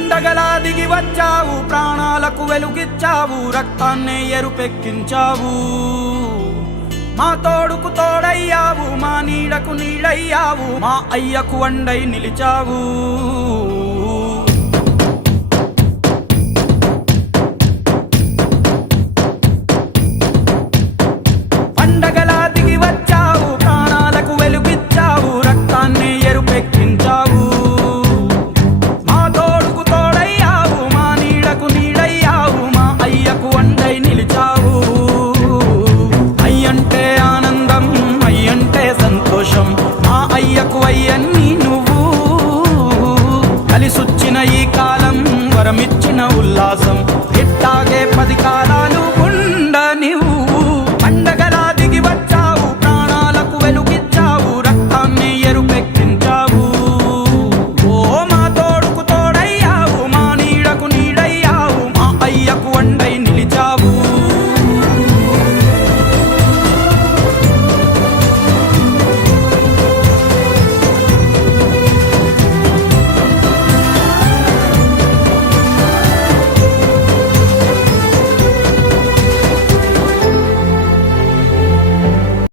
పండగలా దిగి వచ్చావు, ప్రాణాలకు వెలుగిచ్చావు, రక్తాన్నే ఎరుపెక్కించావు. మా తోడుకు తోడయ్యావు, మా నీడకు నీడయ్యావు, మా అయ్యకు వండై నిలిచావు. పండగలా దిగి వచ్చావు, ప్రాణాలకు వెలుగిచ్చావు, రక్తాన్నే ఎరుపెక్కించావు. మా తోడుకు తోడయ్యావు, మా నీడకు నీడయ్యావు, మా అయ్యకు వండై నిలిచావు. అయ్యంటే ఆనందం, అయ్యంటే సంతోషం, మా అయ్యకు అయ్యన్ని నువ్వు. కలిసొచ్చిన ఈ కాలం వరమిచ్చిన ఉల్లాసం, ఇట్టాగే 10 కాలాలు